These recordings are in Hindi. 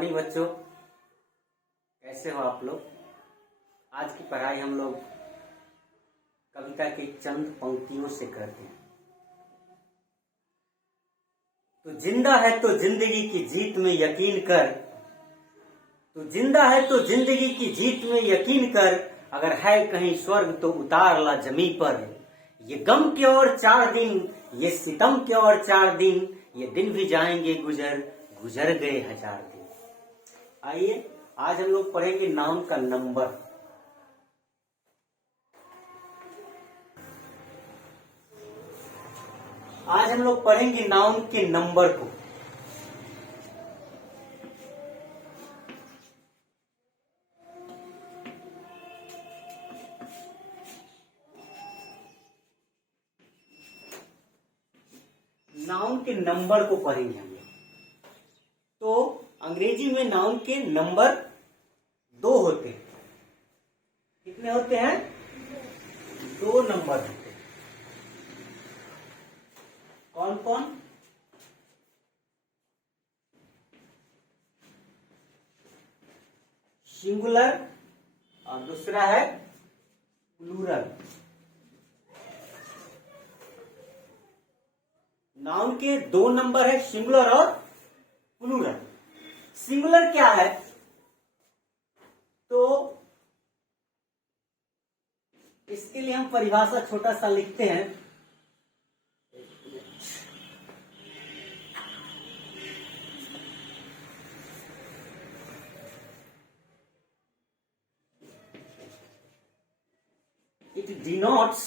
मॉर्निंग बच्चों, कैसे हो आप लोग। आज की पढ़ाई हम लोग कविता की चंद पंक्तियों से करते हैं। तो जिंदा है तो जिंदगी की जीत में यकीन कर, तो जिंदा है तो जिंदगी की जीत में यकीन कर, अगर है कहीं स्वर्ग तो उतार ला जमी पर। ये गम के और 4 दिन, ये सितम के और 4 दिन, ये दिन भी जाएंगे गुजर, गुजर गए 1000 दिन। आइए आज हम लोग पढ़ेंगे नाउन का नंबर। आज हम लोग पढ़ेंगे नाउन के नंबर को। नाउन के नंबर को पढ़ेंगे हम लोग। तो अंग्रेजी में नाउन के नंबर 2 होते हैं। कितने होते हैं? 2 नंबर होते हैं। कौन कौन? सिंगुलर और दूसरा है प्लूरल। नाउन के 2 नंबर है, सिंगुलर और प्लूरल। सिंगुलर क्या है? तो इसके लिए हम परिभाषा छोटा सा लिखते हैं। It denotes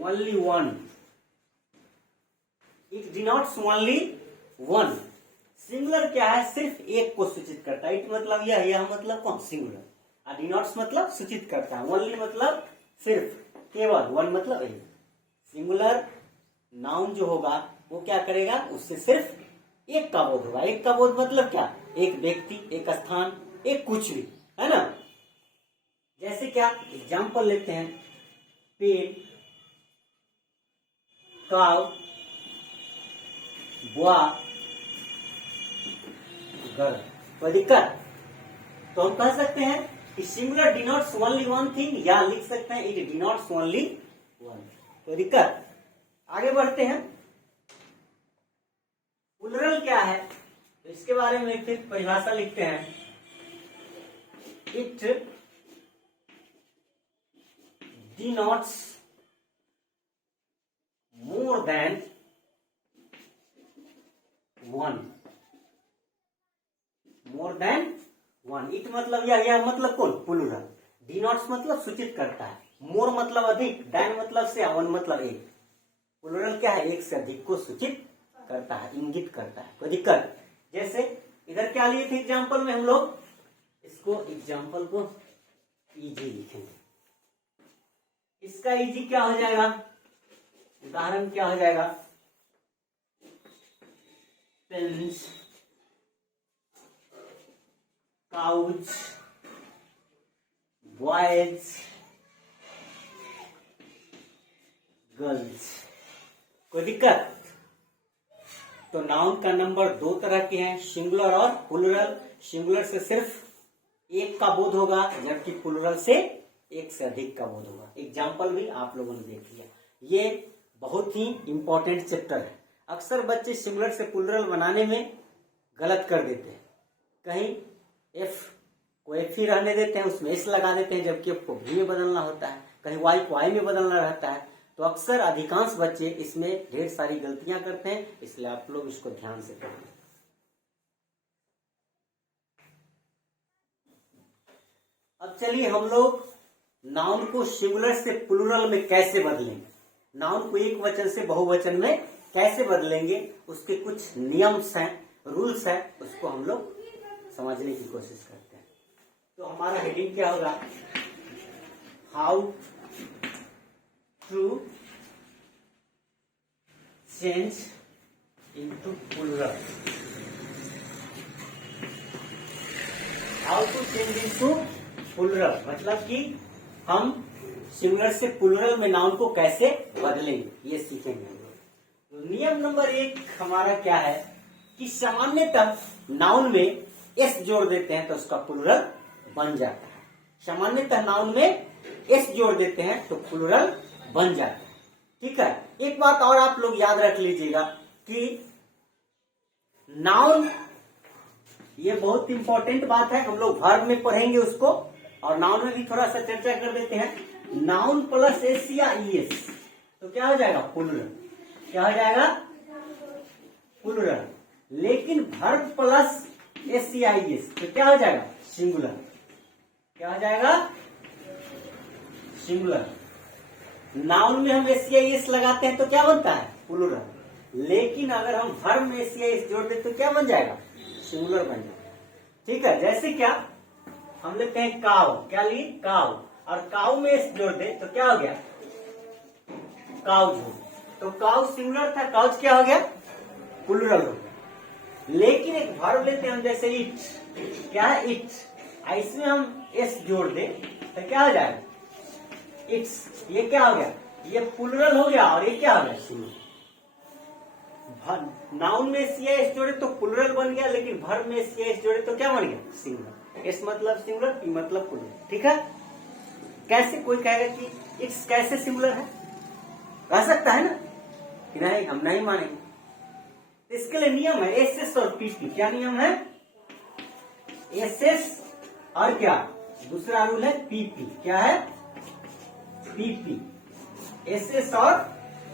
only one. It denotes only one. Singular क्या है? सिर्फ एक को सूचित करता है। इट मतलब यह मतलब कौन? सिंगुलर। डिनोट्स मतलब सूचित करता है। ओनली मतलब सिर्फ, केवल। वन मतलब एक। सिंगुलर नाउन जो होगा वो क्या करेगा? उससे सिर्फ एक का बोध होगा। एक का बोध मतलब क्या? एक व्यक्ति, एक स्थान, एक कुछ भी, है ना। जैसे क्या एग्जाम्पल लेते हैं, पेन, काव, बुआ, गर्ल। कोई दिक्कत? तो हम कह सकते हैं कि singular denotes only one thing, या लिख सकते हैं इट डिनोट्स ओनली वन। कोई दिक्कत? आगे बढ़ते हैं। प्लूरल क्या है? तो इसके बारे में फिर परिभाषा लिखते हैं। It denotes more than one. More than one. It मतलब यह मतलब कौन? प्लूरल। denotes मतलब सूचित करता है। more मतलब अधिक, than मतलब से, one मतलब एक। प्लूरल क्या है? एक से अधिक को सूचित करता है, इंगित करता है। कोई दिक्कत? जैसे इधर क्या लिए थे एग्जाम्पल में हम लोग? इसको एग्जाम्पल को इजी लिखेंगे। इसका इजी क्या हो जाएगा? उदाहरण क्या हो जाएगा? Pens, couch, boys, girls. कोई दिक्कत? तो नाउन का नंबर 2 तरह के हैं, सिंगुलर और प्लूरल। सिंगुलर से सिर्फ एक का बोध होगा, जबकि प्लूरल से एक से अधिक का बोध होगा। एग्जाम्पल भी आप लोगों ने देख लिया। ये बहुत ही इंपॉर्टेंट चैप्टर है। अक्सर बच्चे सिंगुलर से प्लूरल बनाने में गलत कर देते हैं। कहीं एफ को एफ ही रहने देते हैं, उसमें एस लगा देते हैं, जबकि एफ को भी में बदलना होता है। कहीं वाई को आई में बदलना रहता है। तो अक्सर अधिकांश बच्चे इसमें ढेर सारी गलतियां करते हैं, इसलिए आप लोग इसको ध्यान से करें। अब चलिए हम लोग नाउन को सिंगुलर से प्लूरल में कैसे बदलेंगे, नाउन को एक वचन से बहुवचन में कैसे बदलेंगे, उसके कुछ नियम्स हैं, रूल्स हैं, उसको हम लोग समझने की कोशिश करते हैं। तो हमारा हेडिंग क्या होगा? How to change into plural. How to change into plural मतलब कि हम सिंगुलर से प्लूरल में नाउन को कैसे बदलेंगे, ये सीखेंगे हम लोग। तो नियम नंबर 1 हमारा क्या है? कि सामान्यतः नाउन में एस जोड़ देते हैं तो उसका प्लूरल बन जाता है। सामान्यतः नाउन में एस जोड़ देते हैं तो प्लूरल बन जाता है। ठीक है, एक बात और आप लोग याद रख लीजिएगा कि नाउन, ये बहुत इंपॉर्टेंट बात है, हम लोग वर्ब में पढ़ेंगे उसको, और नाउन में भी थोड़ा सा चर्चा कर देते हैं। नाउन प्लस एस या ईएस तो क्या हो जाएगा? प्लूरल। क्या हो जाएगा? प्लूरल। लेकिन वर्ब प्लस एस या ईएस तो क्या हो जाएगा? सिंगुलर। क्या हो जाएगा? सिंगुलर। नाउन में हम एस या ईएस लगाते हैं तो क्या बनता है? प्लूरल। लेकिन अगर हम वर्ब में एस या ईएस जोड़ दें तो क्या बन जाएगा? सिंगुलर बन जाएगा। ठीक है, जैसे क्या हम लेते हैं काउ, क्या लिए? काउ, और काउ में एस जोड़ दे तो क्या हो गया? काउज। तो काउ सिंगुलर था, काउज क्या हो गया? प्लूरल हो गया। लेकिन एक वर्ब लेते हैं हम, जैसे इट, क्या है? इट, इसमें हम एस जोड़ दे तो क्या हो जाएगा? इट्स। ये क्या हो गया? ये प्लूरल हो गया, और ये क्या हो गया? सिंगुलर। नाउन में एस या एस जोड़े तो प्लूरल बन गया, लेकिन वर्ब में एस या एस जोड़े तो क्या बन गया? सिंगुलर। एस मतलब सिंगुलर, पी मतलब प्लूरल। ठीक है, कैसे कोई कहेगा कि इट्स कैसे सिंगुलर है? कह सकता है ना कि नहीं, हम नहीं मानेंगे। इसके लिए नियम है एस एस और पीपी। क्या नियम है? एस एस और क्या दूसरा रूल है? पीपी। क्या है? पीपी। एस एस और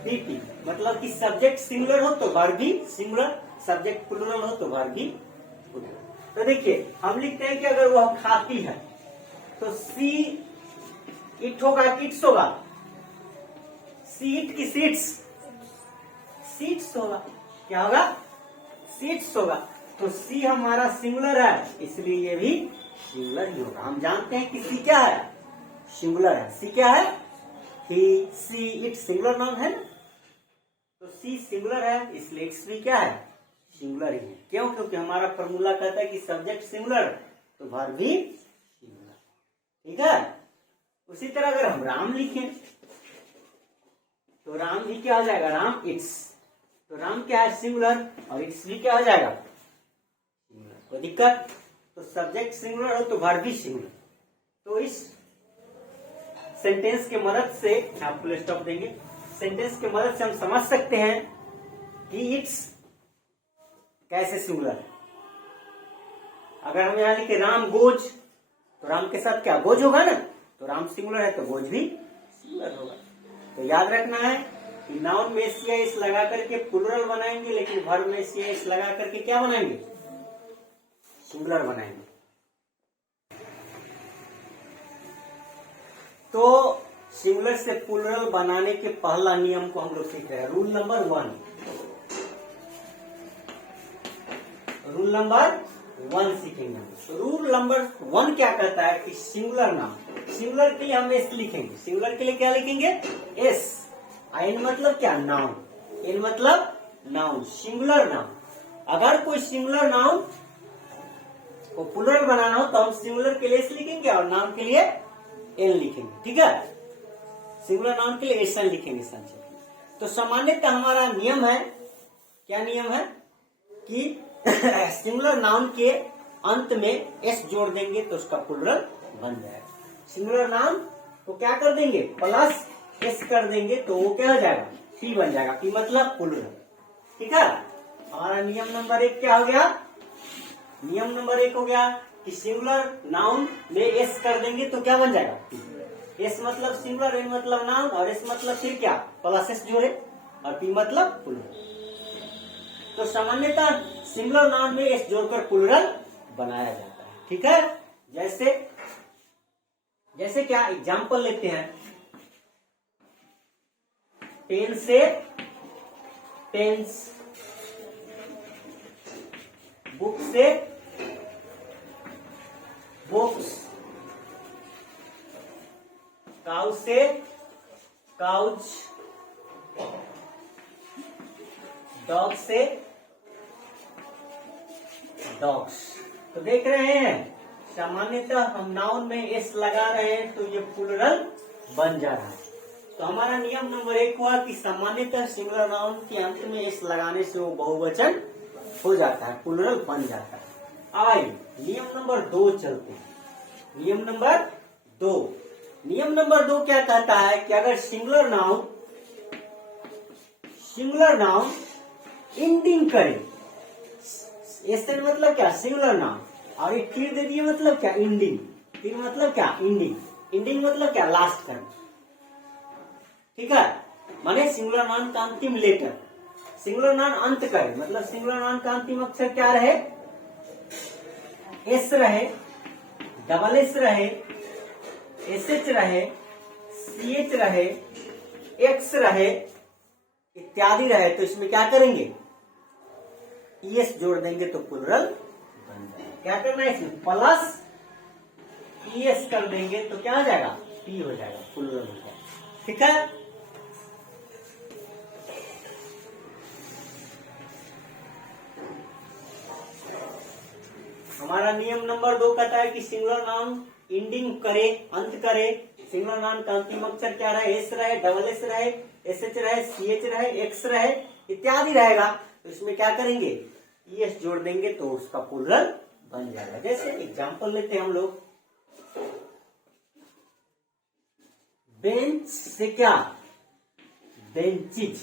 पीपी मतलब कि सब्जेक्ट सिंगुलर हो तो वर्ब भी सिंगुलर, सब्जेक्ट प्लूरल हो तो वर्ब भी प्लूरल। तो देखिए हम लिखते हैं कि अगर वह खाती है तो सी इट होगा, किट्स होगा? सी इट की सीट्स, सीट्स होगा। क्या होगा? सीट्स होगा। तो सी हमारा सिंगुलर है, इसलिए ये भी सिंगुलर ही होगा। हम जानते हैं कि सी क्या है? सिंगुलर है। सी क्या है? ही, सी, इट सिंगुलर नाउन है ना, तो सी सिंगुलर है, इसलिए इट्स भी क्या है? सिंगुलर ही है। क्यों? क्योंकि हमारा फॉर्मूला कहता है कि सब्जेक्ट सिंगुलर तो वर्ब भी सिंगुलर। ठीक है, उसी तरह अगर हम राम लिखें तो राम भी क्या हो जाएगा? राम इट्स। तो राम क्या है? सिंगुलर, और इट्स भी क्या हो जाएगा? सिंगुलर। कोई दिक्कत? तो सब्जेक्ट सिंगुलर हो तो वर्ब भी सिंगुलर। तो इस सेंटेंस के मदद से आप फुल स्टॉप देंगे। सेंटेंस के मदद से हम समझ सकते हैं कि इट्स कैसे सिंगुलर है। अगर हम यहां लिखे राम गोज तो राम के साथ क्या? गोज होगा ना, तो राम सिंगुलर है तो गोज भी सिंगुलर होगा। तो याद रखना है कि नाउन में एस या एस लगा करके प्लूरल बनाएंगे, लेकिन वर्ब में एस या एस लगा करके क्या बनाएंगे? सिंगुलर बनाएंगे। तो सिंगुलर से प्लूरल बनाने के पहला नियम को हम लोग सीख रहे हैं। Rule number 1। रूल नंबर 1 सीखेंगे। रूल नंबर 1 क्या कहता है कि सिंगुलर नाउन, सिंगुलर के लिए हम एस लिखेंगे। सिंगुलर के लिए क्या लिखेंगे? एस। एन मतलब क्या? नाउन। एन मतलब नाउन, सिंगुलर नाउन। अगर कोई सिंगुलर नाउन को प्लूरल बनाना हो तो हम सिंगुलर के लिए एस लिखेंगे और नाउन के लिए एन लिखेंगे। ठीक है, सिंगुलर नाउन के लिए एस एन लिखेंगे संक्षेप में। तो सामान्यतः हमारा नियम है, क्या नियम है कि सिंगुलर नाउन के अंत में एस जोड़ देंगे तो उसका प्लूरल बन जाएगा। सिंगुलर नाउन को क्या कर देंगे? प्लस एस कर देंगे तो वो क्या हो जाएगा? पी बन जाएगा। पी मतलब प्लूरल। ठीक है, हमारा नियम नंबर 1 क्या हो गया? नियम नंबर 1 हो गया कि सिंगुलर नाउन में एस कर देंगे तो क्या बन जाएगा? एस मतलब सिंगुलर, एन मतलब नाउन, और एस मतलब फिर क्या? प्लस एस जोड़े, और पी मतलब प्लूरल। तो सामान्यतः सिंगुलर नाउन में एस जोड़कर प्लूरल बनाया जाता है। ठीक है, जैसे क्या एग्जाम्पल लेते हैं, पेन से पेन्स, बुक से बुक्स, काउ से काउच, डॉग से डॉग्स। तो देख रहे हैं सामान्यतः हम नाउन में एस लगा रहे हैं तो ये प्लूरल बन जा रहा है। तो हमारा नियम नंबर 1 हुआ कि सामान्यतः सिंगुलर नाउन के अंत में एस लगाने से वो बहुवचन हो जाता है, प्लूरल बन जाता है। आइए नियम नंबर 2 चलते हैं। नियम नंबर 2, नियम नंबर 2 क्या कहता है कि अगर सिंगुलर नाउन इंडिंग करे, ऐसे मतलब क्या, सिंगुलर नाउन, और ये तीर दे दिए मतलब क्या, इंडिंग। तीर मतलब क्या, इंडिंग। इंडिंग मतलब क्या, लास्ट करना। ठीक है, माने सिंगुलर नाउन का अंतिम लेटर, सिंगुलर नाउन अंत करे, मतलब सिंगुलर नाउन का अंतिम अक्षर क्या रहे, एस रहे, डबल एस रहे, एस एच रहे, सी एच रहे, एक्स रहे, इत्यादि रहे, तो इसमें क्या करेंगे, ईएस जोड़ देंगे तो प्लूरल बन जाएगा। क्या करना है इसमें, प्लस ईएस कर देंगे तो क्या हो जाएगा, पी हो जाएगा, प्लूरल हो जाएगा। ठीक है, हमारा नियम नंबर 2 कहता है कि सिंगुलर नाउन इंडिंग करे, अंत करे, सिंगुलर नाउन का अंतिम अक्षर क्या रहे, एस रहे, डबल एस रहे, एस एच रहे, सी एच रहे, एक्स रहे, इत्यादि रहेगा, तो इसमें क्या करेंगे, ईएस जोड़ देंगे तो उसका प्लूरल बन जाएगा। जैसे एग्जांपल लेते हैं हम लोग, बेंच से क्या, बेंचेज।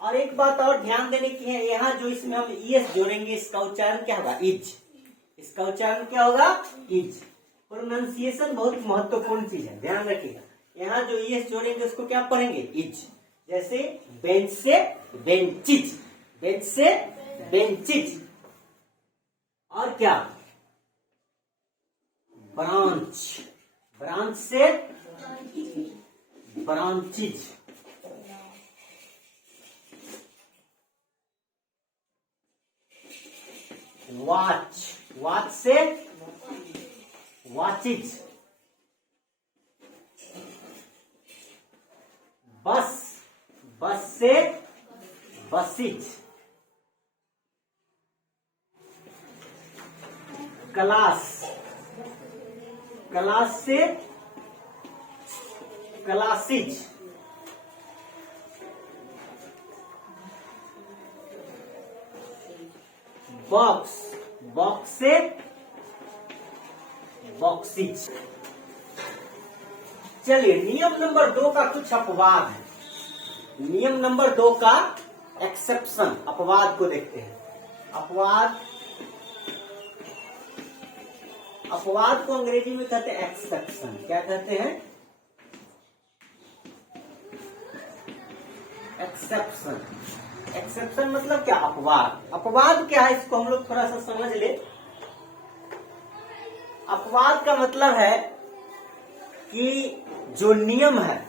और एक बात और ध्यान देने की है, यहाँ जो इसमें हम ईएस जोड़ेंगे इसका उच्चारण क्या होगा, इज। इसका उच्चारण क्या होगा, इज। प्रोनाउंसिएशन बहुत महत्वपूर्ण चीज है, ध्यान रखिएगा। यहाँ जो ईएस जोड़ेंगे उसको क्या पढ़ेंगे, इज। जैसे बेंच से बेंचिज, बेंच से बेंचिज। और क्या, ब्रांच, ब्रांच से ब्रांचिज। वॉच, वॉच से वॉचिज। बस, बस से बसिज। क्लास, क्लास से क्लासिज। बॉक्स, बॉक्स से बॉक्सिज। चलिए नियम नंबर 2 का कुछ अपवाद है। नियम नंबर 2 का एक्सेप्शन, अपवाद को देखते हैं। अपवाद, अपवाद को अंग्रेजी में कहते हैं एक्सेप्शन। क्या कहते हैं, एक्सेप्शन। एक्सेप्शन मतलब क्या, अपवाद। अपवाद क्या है, इसको हम लोग थोड़ा सा समझ ले। अपवाद का मतलब है कि जो नियम है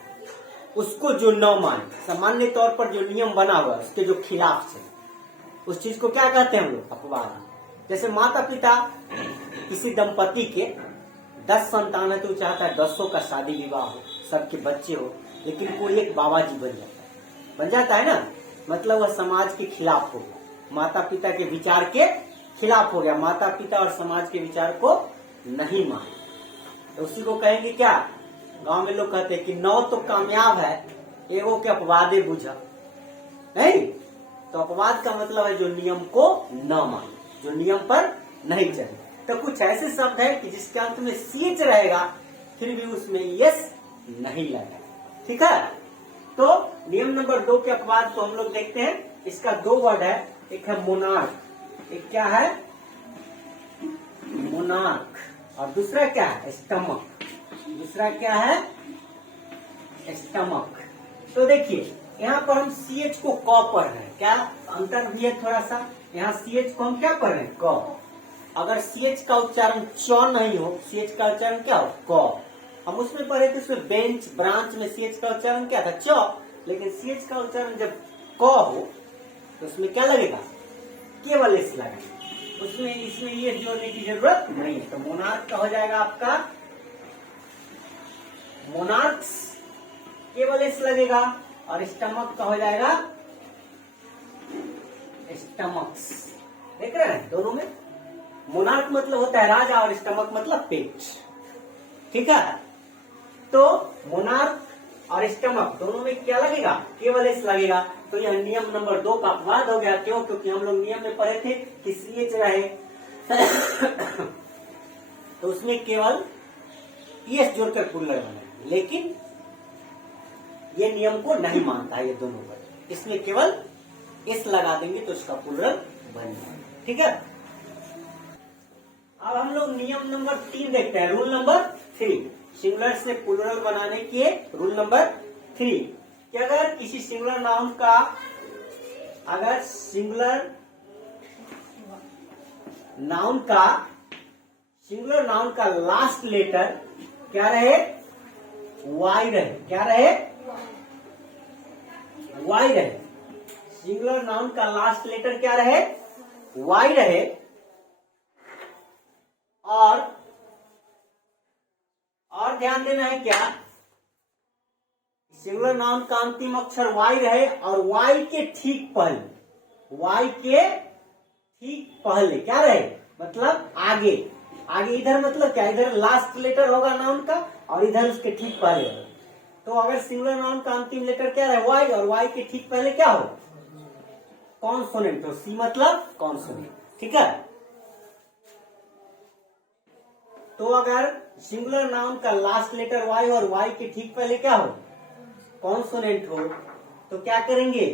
उसको जो न मान, सामान्य तौर पर जो नियम बना हुआ है उसके जो खिलाफ है, उस चीज को क्या कहते हैं हम लोग, अपवाद। जैसे माता पिता किसी दंपति के 10 संतान है तो चाहता है 10 का शादी विवाह हो, सबके बच्चे हो, लेकिन कोई एक बाबा जी बन जाता है ना, मतलब वह समाज के खिलाफ हो गया, माता पिता के विचार के खिलाफ हो गया, माता पिता और समाज के विचार को नहीं माने, तो उसी को कहेंगे क्या, गांव में लोग कहते हैं कि 9 तो कामयाब है, एगो के अपवादे बुझा नहीं। तो अपवाद का मतलब है जो नियम को न माने, जो नियम पर नहीं चले। तो कुछ ऐसे शब्द है कि जिसके अंत में सीच रहेगा फिर भी उसमें यस नहीं लगेगा। ठीक है, तो नियम नंबर 2 के अपवाद को हम लोग देखते हैं। इसका 2 वर्ड है, एक है मोनार्क, एक क्या है, मोनार्क, और दूसरा क्या है, स्टमक। दूसरा क्या है, स्टमक। तो देखिए यहाँ पर हम CH को क पढ़ रहे हैं, क्या अंतर भी है थोड़ा सा। यहाँ CH को हम क्या पढ़ रहे हैं, क। अगर CH का उच्चारण च नहीं हो, CH का उच्चारण क्या हो, क। हम उसमें पढ़े थे, उसमें बेंच, ब्रांच में CH का उच्चारण क्या था, च, लेकिन CH का उच्चारण जब क हो तो उसमें क्या लगेगा, केवल एस लगेगा, उसमें इसमें ये जोड़ने की जरूरत नहीं है। तो मोनार्क का हो जाएगा आपका मोनार्क्स, केवल एस लगेगा, और स्टमक का हो जाएगा स्टमक्स। देख रहे हैं दोनों में, मोनार्क मतलब होता है राजा और स्टमक मतलब पेट। ठीक है, तो मोनार्क और स्टमक दोनों में क्या लगेगा? केवल एस लगेगा। तो यह नियम नंबर 2 का अपवाद हो गया। क्यों? क्योंकि हम लोग नियम में पढ़े थे कि CH रहे तो उसमें केवल ES जोड़कर पुल्लर बने, लेकिन ये नियम को नहीं मानता है ये दोनों पर। इसमें केवल एस लगा देंगे तो इसका पुल्लर बन जाएगा। ठीक है। अब हम लोग नियम नंबर 3 देखते हैं, रूल नंबर 3, सिंगुलर से प्लूरल बनाने के रूल नंबर 3 कि अगर किसी सिंगुलर नाउन का सिंगुलर नाउन का लास्ट लेटर क्या रहे? वाई रहे। क्या रहे? वाई रहे। सिंगुलर नाउन का लास्ट लेटर क्या रहे? वाई रहे। और ध्यान देना है क्या? सिंगुलर नाउन का अंतिम अक्षर वाई रहे और वाई के ठीक पहले क्या रहे? मतलब आगे इधर, मतलब क्या? इधर लास्ट लेटर होगा नाउन का और इधर उसके ठीक पहले। तो अगर सिंगुलर नाउन का अंतिम लेटर क्या रहे? वाई, और वाई के ठीक पहले क्या हो? कॉन्सोनेंट। तो सी मतलब कॉन्सोनेंट। ठीक है। तो अगर सिंगुलर नाउन का लास्ट लेटर वाई और वाई के ठीक पहले क्या हो? कॉन्सोनेंट हो, तो क्या करेंगे?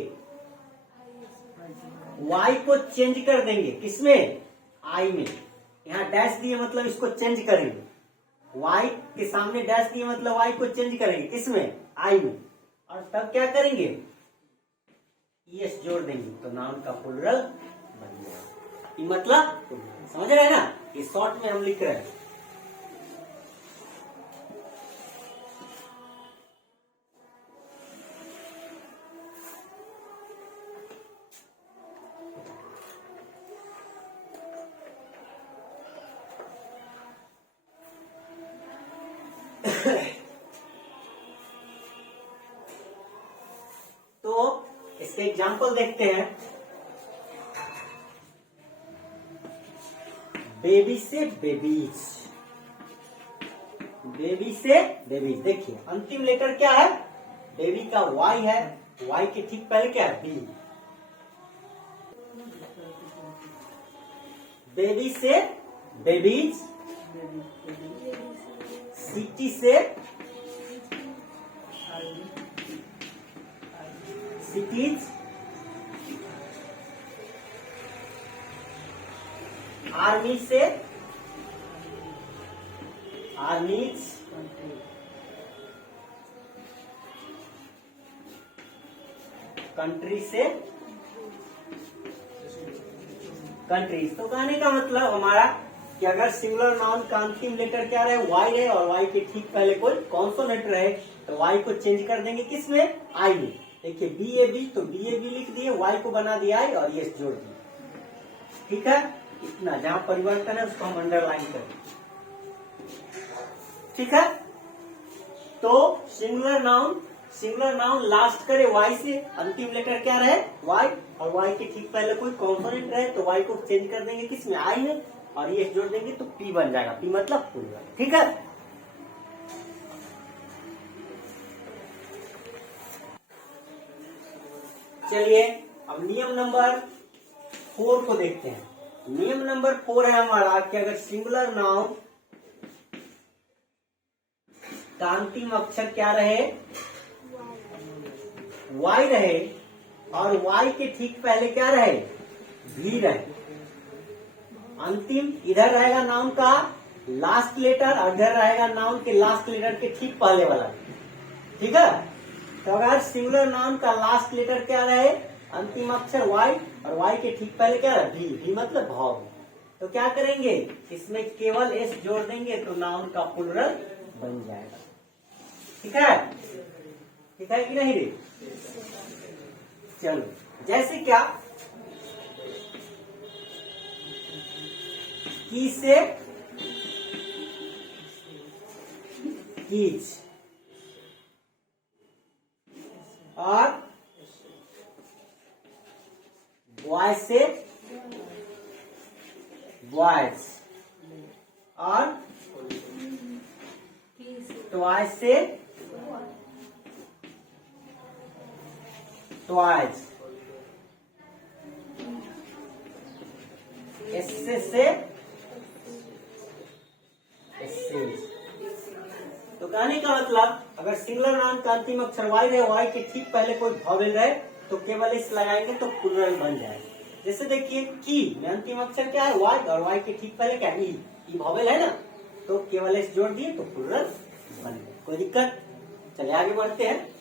वाई को चेंज कर देंगे। किसमें? आई में। यहाँ डैश दिए मतलब इसको चेंज करेंगे। वाई के सामने डैश दिए मतलब वाई को चेंज करेंगे। किसमें? आई में। और तब क्या करेंगे? ES जोड़ देंगे तो नाउन का प्लूरल बन जाएगा। ये मतलब समझ रहे हैं ना? ये शॉर्ट में हम लिख रहे हैं। तो इसके एग्जाम्पल देखते हैं। बेबी से बेबीज, बेबी से बेबीज। देखिए अंतिम लेटर क्या है? बेबी का वाई है, वाई के ठीक पहले क्या है? बी। बेबी से बेबीज, सिटी से सिटीज, आर्मी से आर्मीज, कंट्री से कंट्रीज। तो कहने का मतलब हमारा कि अगर सिंगुलर नाउन का अंतिम लेटर क्या रहे? वाई रहे और वाई के ठीक पहले कोई कॉन्सोनेंट रहे तो वाई को चेंज कर देंगे। किसमें? आई में। देखिए BAB, तो BAB लिख दिए, वाई को बना दिया आई और ES जोड़ दिए। ठीक है। इतना जहां परिवर्तन है उसको हम अंडरलाइन करें। ठीक है। तो सिंगुलर नाउन लास्ट करे वाई से, अंतिम लेटर क्या रहे? वाई, और वाई के ठीक पहले कोई कॉन्सोनेंट रहे तो वाई को चेंज कर देंगे। किसमें? आई में। और ES जोड़ देंगे तो P बन जाएगा। P मतलब प्लूरल। ठीक है। चलिए अब नियम नंबर 4 को देखते हैं। नियम नंबर 4 है हमारा कि अगर सिंगुलर नाउन का अंतिम अक्षर क्या रहे? वाई रहे और वाई के ठीक पहले क्या रहे? भी रहे। अंतिम इधर रहेगा नाउन का लास्ट लेटर और इधर रहेगा नाउन के लास्ट लेटर के ठीक पहले वाला। ठीक है। तो अगर सिंगुलर नाउन का लास्ट लेटर क्या रहे? अंतिम अक्षर वाई और वाई के ठीक पहले क्या रहे? भी। भी मतलब भाव। तो क्या करेंगे? इसमें केवल एस जोड़ देंगे तो नाउन का प्लूरल बन जाएगा। ठीक है। ठीक है कि नहीं रे? चलो जैसे क्या? की से कीज और बॉय से बॉयज और टॉय से ट्वाइस, से तो कहने का मतलब अगर सिंगुलर नाउन का अंतिम अक्षर वाई रहे, वाई के ठीक पहले कोई वॉवेल रहे तो केवल इस लगाएंगे तो प्लूरल बन जाएगा। जैसे देखिए की में अंतिम अक्षर क्या है, वाई, और वाई के ठीक पहले क्या है, ई वॉवेल है ना, तो केवल इस जोड़ दिए तो प्लूरल बन गया। कोई दिक्कत? चलिए आगे बढ़ते हैं।